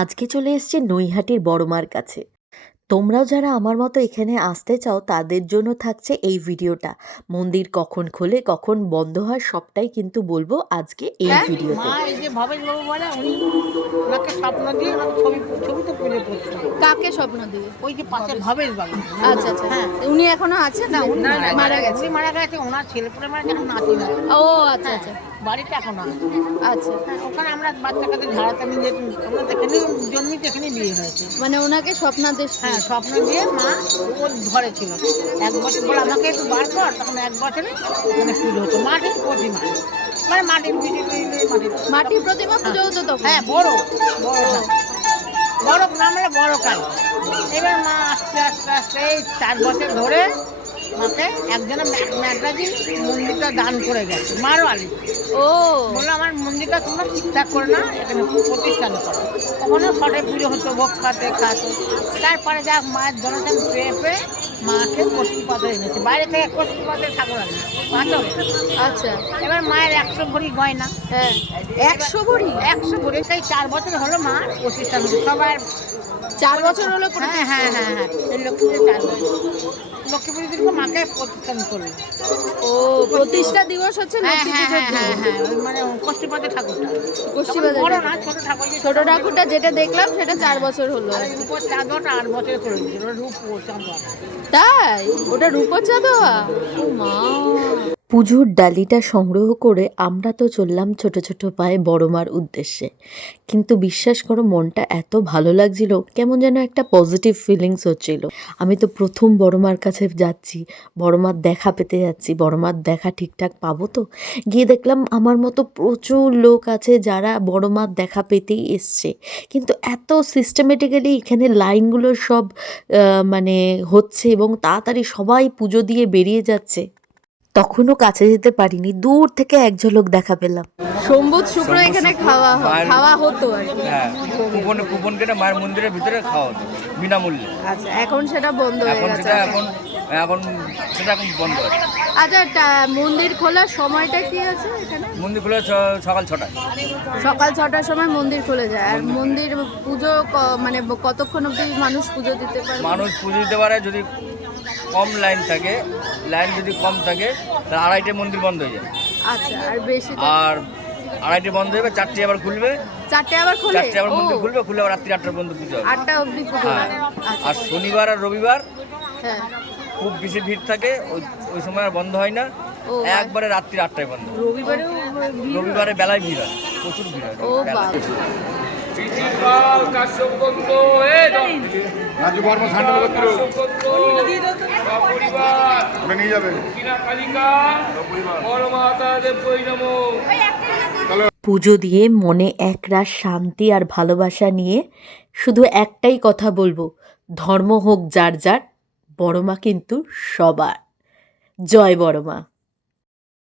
আজকে চলে এসেছি নৈহাটির বড়মার কাছে। তোমরাও যারা আমার মতো এখানে আসতে চাও তাদের জন্য থাকছে এই ভিডিওটা। মন্দির কখন খোলে কখন বন্ধ হয় সবটাই কিন্তু বলবো আজকে এই ভিডিওতে। মা এই যে ভবেশবাবু বলে উনি ওনাকে স্বপ্ন দিয়ে ওনাকে ছবিতে তুলে পড়ছে। কাকে স্বপ্ন দিয়ে? ওই যে পাশে ভবেশবাবু। আচ্ছা আচ্ছা, হ্যাঁ। উনি এখনো আছেন? না, উনি মারা গেছে। উনি মারা গেছে, ওনার ছেলেপুলে মারা যখন নাতি না। ও আচ্ছা আচ্ছা বাড়িটা এখন আছে। আচ্ছা, হ্যাঁ, ওখানে আমরা বাচ্চা কাচ্চা ঝাড়াতে নিয়ে আমরা যেখানেই জন্মি যেখানেই বিয়ে হয়েছে। মানে ওনাকে স্বপ্নাদেশ। হ্যাঁ, স্বপ্ন দিয়ে মা ওর ঘরে ছিল। 1 বছর পর আমাকে একটু বার কর, তখন 1 বছরে ওখানে পুজো হতো মাটির প্রতিমা, মানে মাটির মাটির প্রতিমা পুজো হতো তখন? হ্যাঁ, বড় বড় নাম হলো বড় কাল। এবার মা আস্তে আস্তে আস্তে এই 4 বছর ধরে মাকে একজনে ম্যাডরাজি মন্দিরটা দান করে গেছে মারোয়ালি। ও বললো আমার মন্দিরটা তোমরা ঠিকঠাক করে না, এখানে প্রতিষ্ঠান করো। তখনও ছটে পুজো হতো, ভোগ খাতে। তারপরে যা মায়ের জনতান পেয়ে মাকে কষ্টিপাতে এনেছে, বাইরে থেকে কষ্টিপাতে ঠাকুর আনে পাথরে। আচ্ছা, এবার মায়ের 100 ভরি গয়না। হ্যাঁ 100 ভরি? 100 ভরি। তাই 4 বছর হলো মা প্রতিষ্ঠান হচ্ছে সবার। 4 বছর হলো? হ্যাঁ, এই লক্ষ্মীপুরে 4 বছর। লক্ষ্মীপুরের দিনকে মাকে প্রতিষ্ঠান করলো। ও প্রতিষ্ঠা দিবস হচ্ছে হ্যাঁ, লক্ষ্মী পুজোর দিন? ওই মানে কষ্টিপাতে ঠাকুরটা। কষ্টিপাতে বড় না, ছোট ঠাকুর। ছোট ঠাকুরটা যেটা দেখলাম সেটা 4 বছর হলো। আর রূপোর চাদরটা 8 বছর করে দিয়েছিল, রূপোর চাদর। তাই? ওটা রূপোর চাঁদোয়া? ও মা! পুজোর ডালিটা সংগ্রহ করে আমরা তো চললাম ছোট ছোট পায়ে বড়মার উদ্দেশ্যে। কিন্তু বিশ্বাস করো মনটা এত ভালো লাগছিল, কেমন যেন একটা পজিটিভ ফিলিংস হচ্ছিল। আমি তো প্রথম বড়মার কাছে যাচ্ছি, বড়মার দেখা পেতে যাচ্ছি, বড়মার দেখা ঠিকঠাক পাবো তো। গিয়ে দেখলাম আমার মতো প্রচুর লোক আছে যারা বড়মার দেখা পেতেই এসছে, কিন্তু এত সিস্টেমেটিক্যালি এখানে লাইনগুলো সব মানে হচ্ছে এবং তাড়াতাড়ি সবাই পুজো দিয়ে বেরিয়ে যাচ্ছে। তখনও কাছে যেতে পারিনি, দূর থেকে এক ঝলক দেখা পেলাম। সোমবার শুক্র এখানে খাওয়া হতো আর কি। হ্যাঁ, কুপন কেটে মায়ের মন্দিরের ভিতরে খাওয়া হতো বিনামূল্যে। আচ্ছা, এখন সেটা বন্ধ হয়ে গেছে? এখন সেটা বন্ধ আছে। আচ্ছা, মন্দির খোলার সময়টা কি আছে এখানে? মন্দির খোলা সকাল 6টায়। সকাল 6টার সময় মন্দির খুলে যায়। আর মন্দির পুজো মানে কতক্ষণ অবধি মানুষ পুজো দিতে পারে? মানুষ পুজো দিতে পারে যদি কম লাইন থাকে, লাইন যদি কম থাকে তাহলে 2:30 মন্দির বন্ধ হয়ে যায়। আচ্ছা, আর বেশি? আর 2:30 বন্ধ হবে, 4টে আবার খুলবে। 4টে আবার খোলে? 4টে আবার মন্দির খুলবে, খুলে আবার রাত্রি 8টা পর্যন্ত পুজো হবে। 8টা অবধি পুজো হয়? আচ্ছা। আর শনিবার আর রবিবার হ্যাঁ, খুব বেশি ভিড় থাকে, ওই সময় আর বন্ধ হয় না, ও একবারে রাত্রি 8টায় বন্ধ। রবিবারেও? রবিবারে বেলায় ভিড় হয়, প্রচুর ভিড় হয়। ও বাবা! পুজো দিয়ে মনে একরাশ শান্তি আর ভালোবাসা নিয়ে শুধু একটাই কথা বলবো, ধর্ম হোক যার যার, বড়মা কিন্তু সবার। জয় বড়মা।